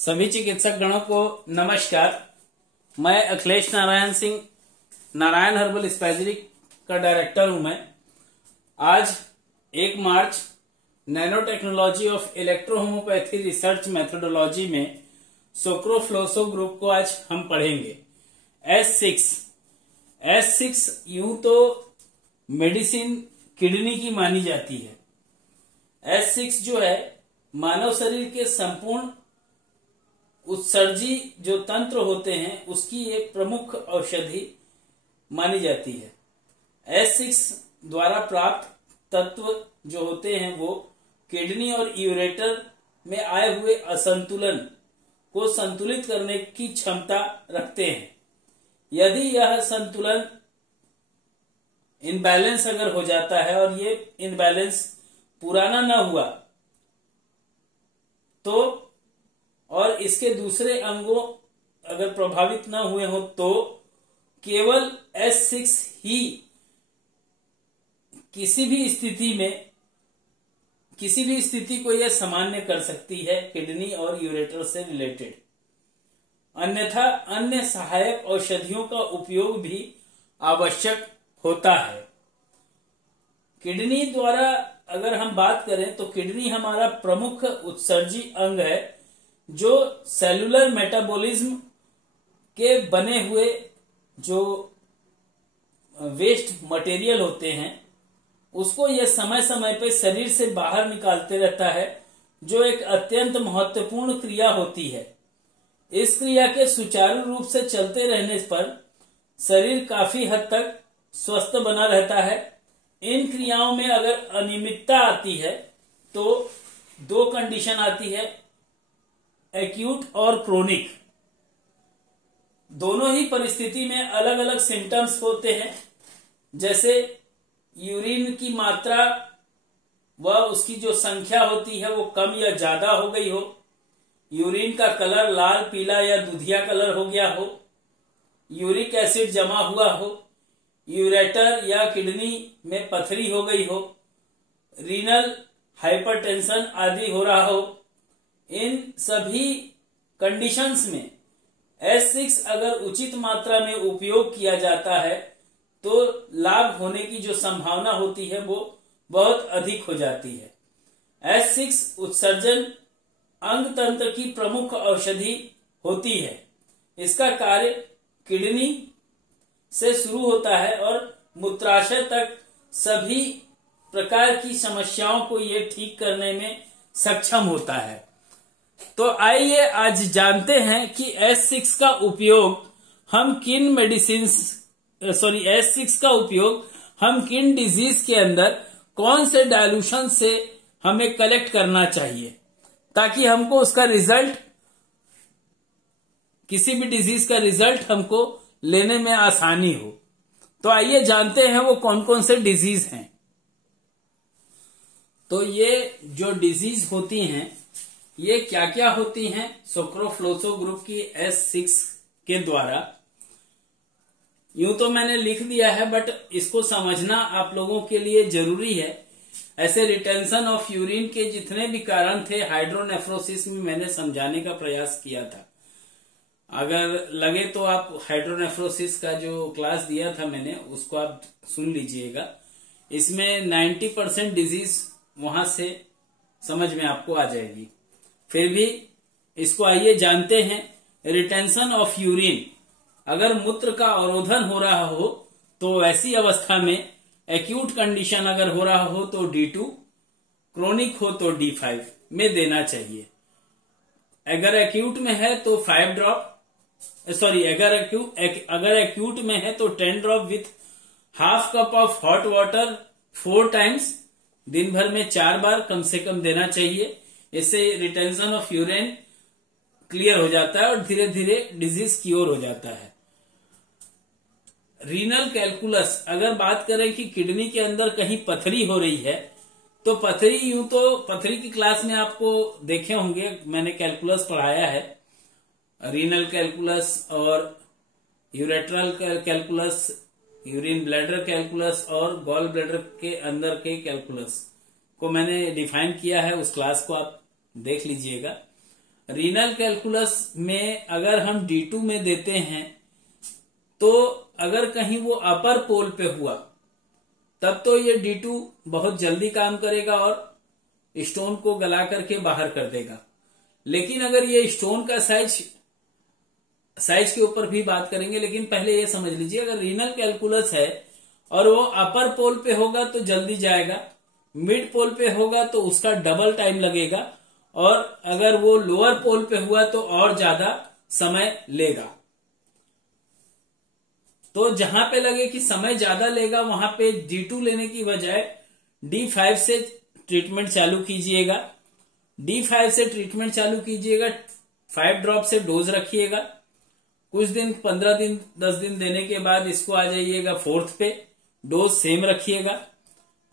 सभी चिकित्सक गणों को नमस्कार। मैं अखिलेश नारायण सिंह, नारायण हर्बल स्पेशलिस्ट का डायरेक्टर हूं। मैं आज 1 मार्च nano technology of electrohomeopathy research methodology में सोक्रोफ्लोसो ग्रुप को आज हम पढ़ेंगे। S6 यूं तो मेडिसिन किडनी की मानी जाती है। S6 जो है मानव शरीर के संपूर्ण उत्सर्जी जो तंत्र होते हैं उसकी एक प्रमुख औषधि मानी जाती है। S6 द्वारा प्राप्त तत्व जो होते हैं वो किडनी और यूरेटर में आए हुए असंतुलन को संतुलित करने की क्षमता रखते हैं। यदि यह संतुलन इनबैलेंस अगर हो जाता है और ये इनबैलेंस पुराना न हुआ तो और इसके दूसरे अंगों अगर प्रभावित न हुए हो तो केवल S6 ही किसी भी स्थिति को यह सामान्य कर सकती है किडनी और यूरेटर से रिलेटेड। अन्यथा अन्य सहायक औषधियों का उपयोग भी आवश्यक होता है। किडनी द्वारा अगर हम बात करें तो किडनी हमारा प्रमुख उत्सर्जी अंग है जो सेलुलर मेटाबॉलिज्म के बने हुए जो वेस्ट मटेरियल होते हैं उसको यह समय समय पे शरीर से बाहर निकालते रहता है, जो एक अत्यंत महत्वपूर्ण क्रिया होती है। इस क्रिया के सुचारू रूप से चलते रहने पर शरीर काफी हद तक स्वस्थ बना रहता है। इन क्रियाओं में अगर अनियमितता आती है तो 2 कंडीशन आती है, एक्यूट और क्रोनिक। दोनों ही परिस्थिति में अलग अलग सिम्टम्स होते हैं, जैसे यूरिन की मात्रा व उसकी जो संख्या होती है वो कम या ज्यादा हो गई हो, यूरिन का कलर लाल पीला या दूधिया कलर हो गया हो, यूरिक एसिड जमा हुआ हो, यूरेटर या किडनी में पथरी हो गई हो, रीनल हाइपरटेंशन आदि हो रहा हो। इन सभी कंडीशंस में S6 अगर उचित मात्रा में उपयोग किया जाता है तो लाभ होने की जो संभावना होती है वो बहुत अधिक हो जाती है। S6 उत्सर्जन अंग तंत्र की प्रमुख औषधि होती है। इसका कार्य किडनी से शुरू होता है और मूत्राशय तक सभी प्रकार की समस्याओं को ये ठीक करने में सक्षम होता है। तो आइए आज जानते हैं कि S6 का उपयोग हम किन S6 का उपयोग हम किन डिजीज के अंदर कौन से डायल्यूशन से हमें कलेक्ट करना चाहिए ताकि हमको उसका रिजल्ट, किसी भी डिजीज का रिजल्ट हमको लेने में आसानी हो। तो आइए जानते हैं वो कौन कौन से डिजीज हैं। तो ये जो डिजीज होती हैं ये क्या क्या होती हैं सोक्रोफ्लोसो ग्रुप की S6 के द्वारा। यूं तो मैंने लिख दिया है बट इसको समझना आप लोगों के लिए जरूरी है। ऐसे रिटेंशन ऑफ यूरिन के जितने भी कारण थे हाइड्रोनेफ्रोसिस में मैंने समझाने का प्रयास किया था। अगर लगे तो आप हाइड्रोनेफ्रोसिस का जो क्लास दिया था मैंने उसको आप सुन लीजिएगा। इसमें 90% डिजीज वहां से समझ में आपको आ जाएगी। फिर भी इसको आइए जानते हैं। रिटेंशन ऑफ यूरिन, अगर मूत्र का अवरोधन हो रहा हो तो ऐसी अवस्था में एक्यूट कंडीशन अगर हो रहा हो तो D2, क्रोनिक हो तो D5 में देना चाहिए। अगर एक्यूट में है तो 5 ड्रॉप, अगर एक्यूट में है तो 10 drop with half cup of hot water 4 times, दिन भर में 4 बार कम से कम देना चाहिए। इससे रिटेंशन ऑफ यूरिन क्लियर हो जाता है और धीरे धीरे डिजीज क्योर हो जाता है। रीनल कैलकुलस, अगर बात करें कि किडनी के अंदर कहीं पथरी हो रही है तो पथरी, यूं तो पथरी की क्लास में आपको देखे होंगे, मैंने कैलकुलस पढ़ाया है, रीनल कैलकुलस और urethral calculus, urine bladder calculus और गॉल ब्लैडर के अंदर के कैलकुलस को मैंने डिफाइन किया है। उस क्लास को आप देख लीजिएगा। रीनल कैलकुलस में अगर हम D2 में देते हैं तो अगर कहीं वो अपर पोल पे हुआ तब तो ये D2 बहुत जल्दी काम करेगा और स्टोन को गला करके बाहर कर देगा। लेकिन अगर ये स्टोन का साइज के ऊपर भी बात करेंगे, लेकिन पहले ये समझ लीजिए अगर रीनल कैलकुलस है और वो अपर पोल पे होगा तो जल्दी जाएगा, मिड पोल पे होगा तो उसका डबल टाइम लगेगा, और अगर वो लोअर पोल पे हुआ तो और ज्यादा समय लेगा। तो जहां पे लगे कि समय ज्यादा लेगा वहां पे D2 लेने की बजाय D5 से ट्रीटमेंट चालू कीजिएगा। D5 से ट्रीटमेंट चालू कीजिएगा, 5 ड्रॉप से डोज रखिएगा। कुछ दिन 15 दिन 10 दिन देने के बाद इसको आ जाइएगा 4th पे, डोज सेम रखिएगा।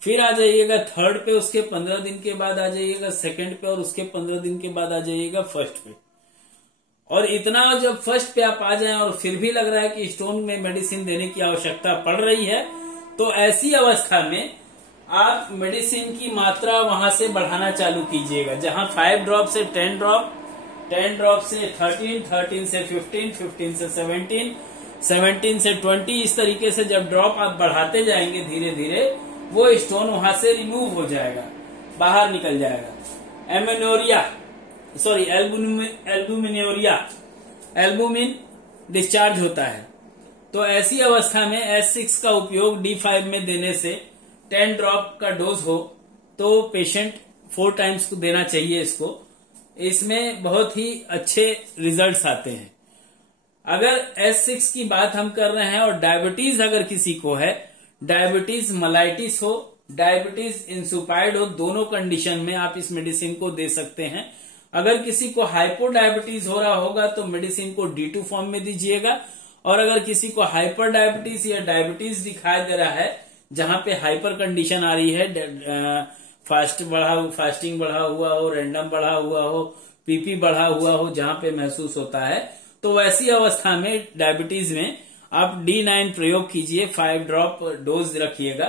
फिर आ जाइएगा 3rd पे, उसके 15 दिन के बाद आ जाइएगा 2nd पे, और उसके 15 दिन के बाद आ जाइएगा 1st पे। और इतना जब 1st पे आप आ जाएं और फिर भी लग रहा है कि स्टोन में मेडिसिन देने की आवश्यकता पड़ रही है, तो ऐसी अवस्था में आप मेडिसिन की मात्रा वहां से बढ़ाना चालू कीजिएगा। जहां 5 ड्रॉप से 10 ड्रॉप, 10 ड्रॉप से 13, 13 से 15, 15 से 17, 17 से 20, इस तरीके से जब ड्रॉप आप बढ़ाते जाएंगे धीरे धीरे वो स्टोन वहां से रिमूव हो जाएगा, बाहर निकल जाएगा। एल्बुमिन डिस्चार्ज होता है। तो ऐसी अवस्था में S6 का उपयोग D5 में देने से 10 ड्रॉप का डोज हो तो पेशेंट 4 टाइम्स को देना चाहिए इसको। इसमें बहुत ही अच्छे रिजल्ट्स आते हैं। अगर S6 की बात हम कर रहे हैं और डायबिटीज अगर किसी को है, डायबिटीज मलाइटिस हो, डायबिटीज इंसुपाइड हो, दोनों कंडीशन में आप इस मेडिसिन को दे सकते हैं। अगर किसी को हाइपोडायबिटीज हो रहा होगा तो मेडिसिन को D2 फॉर्म में दीजिएगा, और अगर किसी को हाइपर डायबिटीज या डायबिटीज दिखाई दे रहा है जहां पे हाइपर कंडीशन आ रही है, फास्टिंग बढ़ा हुआ हो, रैंडम बढ़ा हुआ हो, पीपी बढ़ा हुआ हो, जहां पे महसूस होता है, तो वैसी अवस्था में डायबिटीज में आप D9 प्रयोग कीजिए, 5 ड्रॉप डोज रखिएगा।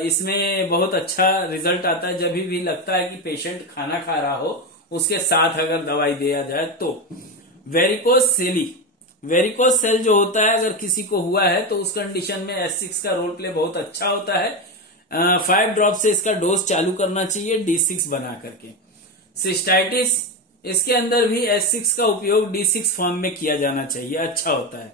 इसमें बहुत अच्छा रिजल्ट आता है। जब भी लगता है कि पेशेंट खाना खा रहा हो उसके साथ अगर दवाई दिया जाए तो। वेरिकोज सेल जो होता है अगर किसी को हुआ है तो उस कंडीशन में S6 का रोल प्ले बहुत अच्छा होता है। 5 ड्रॉप से इसका डोज चालू करना चाहिए D6 बना करके। सिस्टाइटिस, इसके अंदर भी S6 का उपयोग D6 फॉर्म में किया जाना चाहिए, अच्छा होता है,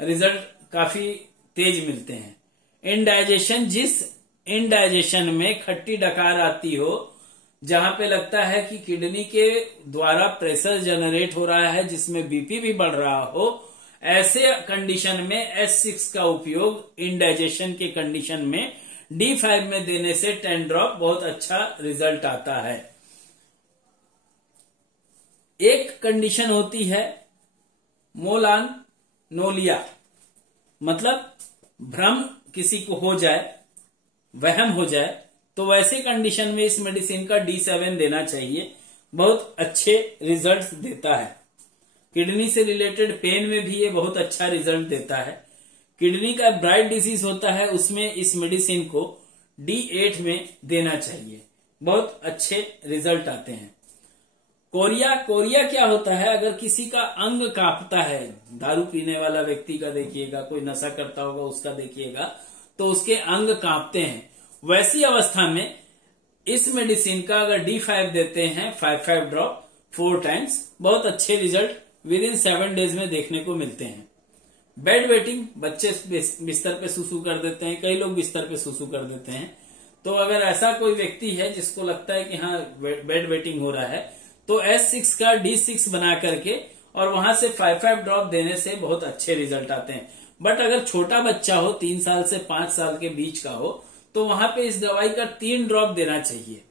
रिजल्ट काफी तेज मिलते हैं। इंडाइजेशन, जिस इंडाइजेशन में खट्टी डकार आती हो, जहां पे लगता है कि किडनी के द्वारा प्रेशर जनरेट हो रहा है जिसमें बीपी भी बढ़ रहा हो, ऐसे कंडीशन में S6 का उपयोग इंडाइजेशन के कंडीशन में D5 में देने से 10 ड्रॉप बहुत अच्छा रिजल्ट आता है। एक कंडीशन होती है मोलानोलिया, मतलब भ्रम किसी को हो जाए, वहम हो जाए, तो वैसे कंडीशन में इस मेडिसिन का D7 देना चाहिए, बहुत अच्छे रिजल्ट्स देता है। किडनी से रिलेटेड पेन में भी ये बहुत अच्छा रिजल्ट देता है। किडनी का ब्राइट डिसीज होता है, उसमें इस मेडिसिन को D8 में देना चाहिए, बहुत अच्छे रिजल्ट आते हैं। कोरिया क्या होता है, अगर किसी का अंग कांपता है, दारू पीने वाला व्यक्ति का देखिएगा, कोई नशा करता होगा उसका देखिएगा, तो उसके अंग कांपते हैं, वैसी अवस्था में इस मेडिसिन का अगर D5 देते हैं 5 ड्रॉप 4 टाइम्स, बहुत अच्छे रिजल्ट विद इन 7 डेज में देखने को मिलते हैं। बेड वेटिंग, बच्चे बिस्तर पे सुसु कर देते हैं, कई लोग बिस्तर पे सुसु कर देते हैं, तो अगर ऐसा कोई व्यक्ति है जिसको लगता है कि हाँ बेड वेटिंग हो रहा है, तो S6 का D6 बना करके और वहां से 5 ड्रॉप देने से बहुत अच्छे रिजल्ट आते हैं। बट अगर छोटा बच्चा हो, 3 साल से 5 साल के बीच का हो, तो वहां पे इस दवाई का 3 ड्रॉप देना चाहिए।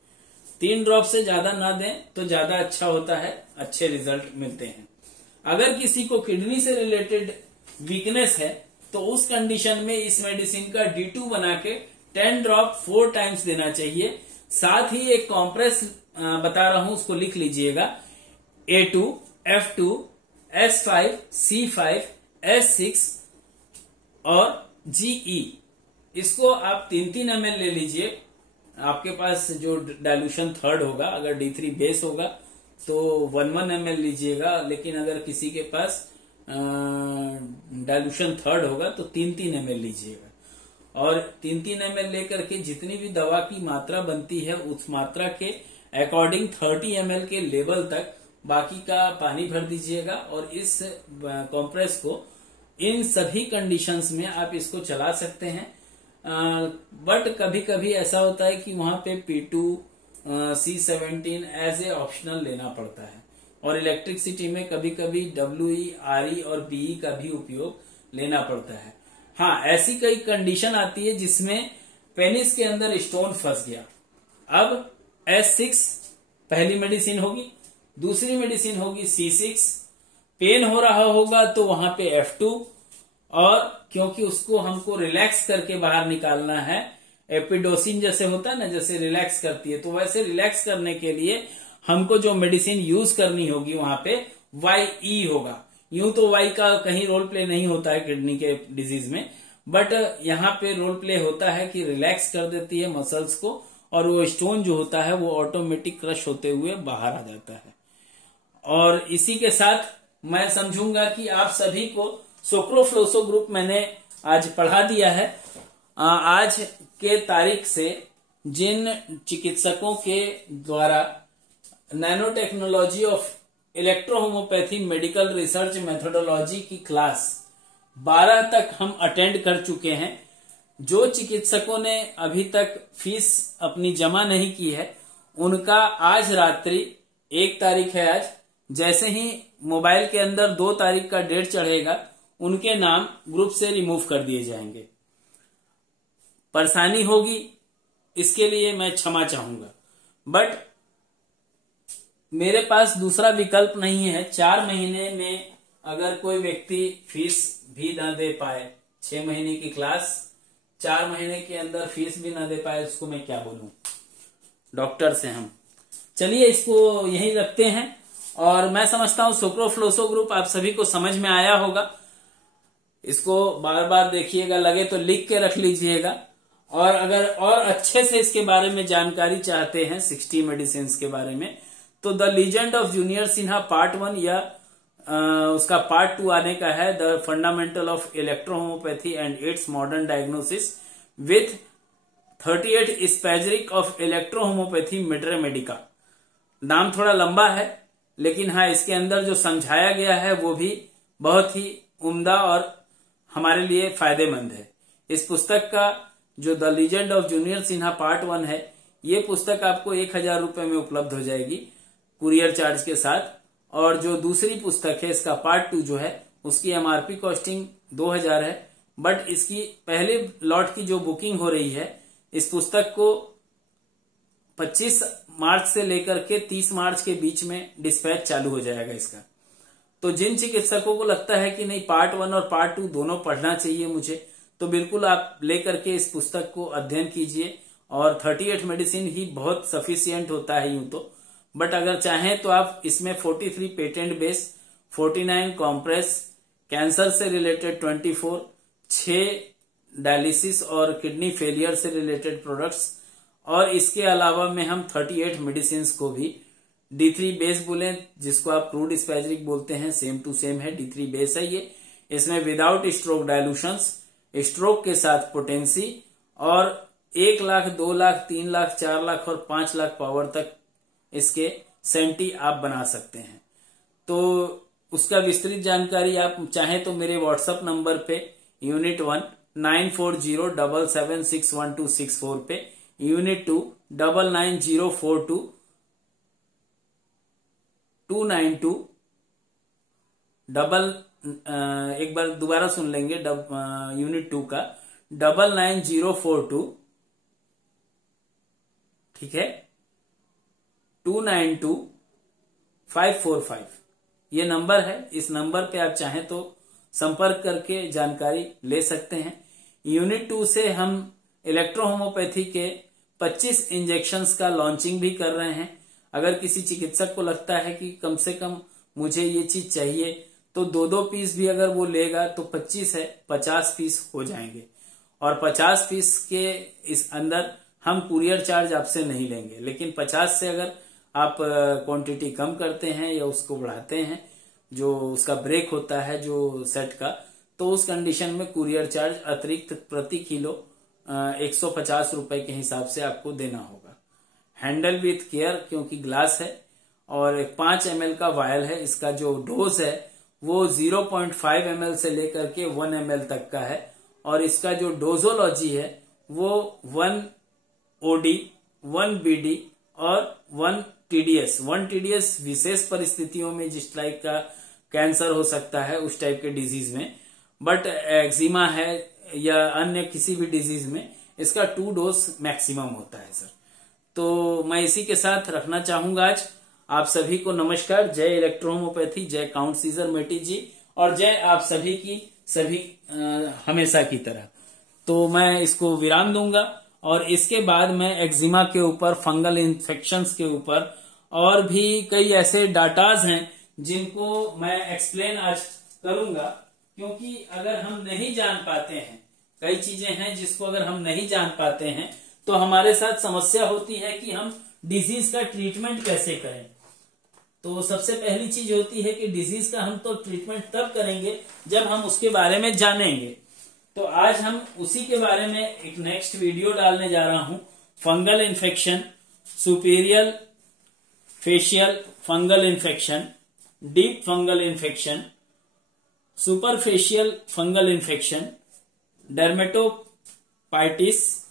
3 ड्रॉप से ज्यादा ना दें तो ज्यादा अच्छा होता है, अच्छे रिजल्ट मिलते हैं। अगर किसी को किडनी से रिलेटेड वीकनेस है तो उस कंडीशन में इस मेडिसिन का D2 बना के 10 ड्रॉप 4 टाइम्स देना चाहिए। साथ ही एक कॉम्प्रेस बता रहा हूं, उसको लिख लीजिएगा, A2, F2, S5, C5, S6 और GE। इसको आप 3-3 ml ले लीजिए। आपके पास जो डाइल्यूशन 3rd होगा, अगर D3 बेस होगा तो 1 ml लीजिएगा, लेकिन अगर किसी के पास डाइल्यूशन थर्ड होगा तो 3 ml लीजिएगा। और 3 ml लेकर के जितनी भी दवा की मात्रा बनती है उस मात्रा के अकॉर्डिंग 30 ml के लेवल तक बाकी का पानी भर दीजिएगा। और इस कॉम्प्रेस को इन सभी कंडीशंस में आप इसको चला सकते हैं। बट कभी कभी ऐसा होता है कि वहां पे P2 C17 as a optional लेना पड़ता है, और इलेक्ट्रिसिटी में कभी कभी WE, RE और BE का भी उपयोग लेना पड़ता है। हाँ, ऐसी कई कंडीशन आती है जिसमें पेनिस के अंदर स्टोन फंस गया। अब S6 पहली मेडिसिन होगी, दूसरी मेडिसिन होगी C6। पेन हो रहा होगा तो वहां पे F2, और क्योंकि उसको हमको रिलैक्स करके बाहर निकालना है, एपिडोसिन जैसे होता है ना, जैसे रिलैक्स करती है, तो वैसे रिलैक्स करने के लिए हमको जो मेडिसिन यूज करनी होगी वहां पे YE होगा। यूं तो Y का कहीं रोल प्ले नहीं होता है किडनी के डिजीज में, बट यहाँ पे रोल प्ले होता है कि रिलैक्स कर देती है मसल्स को, और वो स्टोन जो होता है वो ऑटोमेटिक क्रश होते हुए बाहर आ जाता है। और इसी के साथ मैं समझूंगा कि आप सभी को सोक्रोफ्लोसो ग्रुप मैंने आज पढ़ा दिया है। आज के तारीख से जिन चिकित्सकों के द्वारा nano technology of electrohomeopathy medical research methodology की क्लास 12 तक हम अटेंड कर चुके हैं। जो चिकित्सकों ने अभी तक फीस अपनी जमा नहीं की है उनका आज रात्रि 1 तारीख है आज, जैसे ही मोबाइल के अंदर 2 तारीख का डेट चढ़ेगा उनके नाम ग्रुप से रिमूव कर दिए जाएंगे। परेशानी होगी इसके लिए मैं क्षमा चाहूंगा, बट मेरे पास दूसरा विकल्प नहीं है। 4 महीने में अगर कोई व्यक्ति फीस भी ना दे पाए, 6 महीने की क्लास 4 महीने के अंदर फीस भी ना दे पाए, उसको मैं क्या बोलूं। डॉक्टर से हम चलिए इसको यहीं रखते हैं। और मैं समझता हूं सोक्रोफ्लोसो ग्रुप आप सभी को समझ में आया होगा। इसको बार बार देखिएगा, लगे तो लिख के रख लीजिएगा। और अगर और अच्छे से इसके बारे में जानकारी चाहते हैं 60 मेडिसिन के बारे में, तो the legend of junior Sinha part 1 या उसका पार्ट 2 आने का है, the fundamental of electrohomeopathy and its modern diagnosis with 38 spagyric of electrohomeopathy मिड्रे मेडिका। नाम थोड़ा लंबा है, लेकिन हाँ इसके अंदर जो समझाया गया है वो भी बहुत ही उम्दा और हमारे लिए फायदेमंद है। इस पुस्तक का जो the legend of junior Sinha part 1 है, ये पुस्तक आपको 1000 रुपए में उपलब्ध हो जाएगी कुरियर चार्ज के साथ। और जो दूसरी पुस्तक है इसका पार्ट 2 जो है उसकी MRP कॉस्टिंग 2000 है, बट इसकी पहले लॉट की जो बुकिंग हो रही है, इस पुस्तक को 25 मार्च से लेकर के 30 मार्च के बीच में डिस्पैच चालू हो जाएगा इसका। तो जिन चिकित्सकों को लगता है कि नहीं पार्ट 1 और पार्ट 2 दोनों पढ़ना चाहिए मुझे, तो बिल्कुल आप लेकर के इस पुस्तक को अध्ययन कीजिए। और 38 मेडिसिन ही बहुत सफिशियंट होता है यूं तो, बट अगर चाहें तो आप इसमें 43 पेटेंट बेस, 49 कॉम्प्रेस, कैंसर से रिलेटेड 24, 6 डायलिसिस और किडनी फेलियर से रिलेटेड प्रोडक्ट्स, और इसके अलावा में हम 38 मेडिसिन को भी D3 बेस बोले, जिसको आप क्रूड स्पैजरिक बोलते हैं, सेम टू सेम है, D3 बेस है ये। इसमें विदाउट स्ट्रोक डायलूशंस, स्ट्रोक के साथ पोटेंसी, और 1 लाख, 2 लाख, 3 लाख, 4 लाख और 5 लाख पावर तक इसके सेंटी आप बना सकते हैं। तो उसका विस्तृत जानकारी आप चाहें तो मेरे व्हाट्सएप नंबर पे यूनिट 1 9407761264 पे, यूनिट 2 99042292 एक बार दोबारा सुन लेंगे, यूनिट 2 का 99042, ठीक है, 292545 ये नंबर है। इस नंबर पे आप चाहें तो संपर्क करके जानकारी ले सकते हैं। यूनिट 2 से हम इलेक्ट्रोहोम्योपैथी के 25 इंजेक्शंस का लॉन्चिंग भी कर रहे हैं। अगर किसी चिकित्सक को लगता है कि कम से कम मुझे ये चीज चाहिए, तो 2-2 पीस भी अगर वो लेगा तो 25 है, 50 पीस हो जाएंगे। और 50 पीस के इस अंदर हम कुरियर चार्ज आपसे नहीं लेंगे, लेकिन 50 से अगर आप क्वांटिटी कम करते हैं या उसको बढ़ाते हैं, जो उसका ब्रेक होता है जो सेट का, तो उस कंडीशन में कुरियर चार्ज अतिरिक्त प्रति किलो 150 रुपए के हिसाब से आपको देना होगा। हैंडल विथ केयर, क्योंकि ग्लास है और 5 ml का वायल है। इसका जो डोज है वो 0.5 ml से लेकर के 1 ml तक का है और इसका जो डोजोलॉजी है वो 1 OD, 1 BD और 1 TDS। 1 TDS विशेष परिस्थितियों में जिस टाइप का कैंसर हो सकता है उस टाइप के डिजीज में, बट एक्जिमा है या अन्य किसी भी डिजीज में इसका 2 डोज मैक्सिमम होता है सर। तो मैं इसी के साथ रखना चाहूंगा आज। आप सभी को नमस्कार। जय इलेक्ट्रोहोम्योपैथी, जय काउंट सीजर मेटी जी और जय आप सभी की सभी हमेशा की तरह। तो मैं इसको विराम दूंगा और इसके बाद मैं एक्जिमा के ऊपर, फंगल इन्फेक्शंस के ऊपर और भी कई ऐसे डाटाज हैं जिनको मैं एक्सप्लेन आज करूंगा, क्योंकि अगर हम नहीं जान पाते हैं, कई चीजें हैं जिसको अगर हम नहीं जान पाते हैं तो हमारे साथ समस्या होती है कि हम डिजीज का ट्रीटमेंट कैसे करें। तो सबसे पहली चीज होती है कि डिजीज का हम तो ट्रीटमेंट तब करेंगे जब हम उसके बारे में जानेंगे। तो आज हम उसी के बारे में एक नेक्स्ट वीडियो डालने जा रहा हूं। Fungal infection, superior facial fungal infection, deep fungal infection, superficial fungal infection, dermatophytes,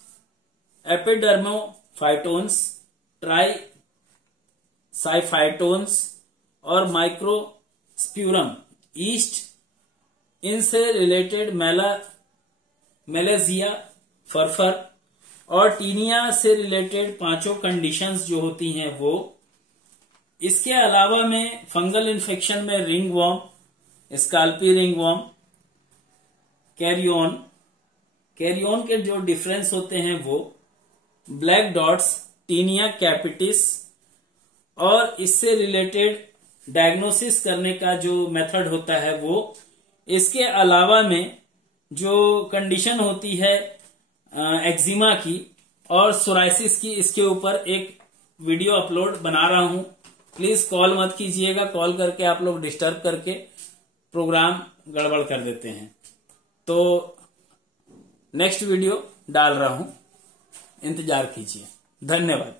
epidermophytons, trichophytons और माइक्रोस्प्यूरम ईस्ट, इनसे रिलेटेड मेलेजिया, फरफर और टीनिया से रिलेटेड 5 कंडीशंस जो होती हैं वो। इसके अलावा में फंगल इन्फेक्शन में रिंगवॉर्म, स्काल्पी रिंगवॉर्म, कैरियन के जो डिफरेंस होते हैं वो, ब्लैक डॉट्स, टीनिया कैपिटिस और इससे रिलेटेड डायग्नोसिस करने का जो मेथड होता है वो। इसके अलावा में जो कंडीशन होती है एक्जिमा की और सोराइसिस की, इसके ऊपर एक वीडियो अपलोड बना रहा हूं। प्लीज कॉल मत कीजिएगा, कॉल करके आप लोग डिस्टर्ब करके प्रोग्राम गड़बड़ कर देते हैं। तो नेक्स्ट वीडियो डाल रहा हूं, इंतजार कीजिए। धन्यवाद।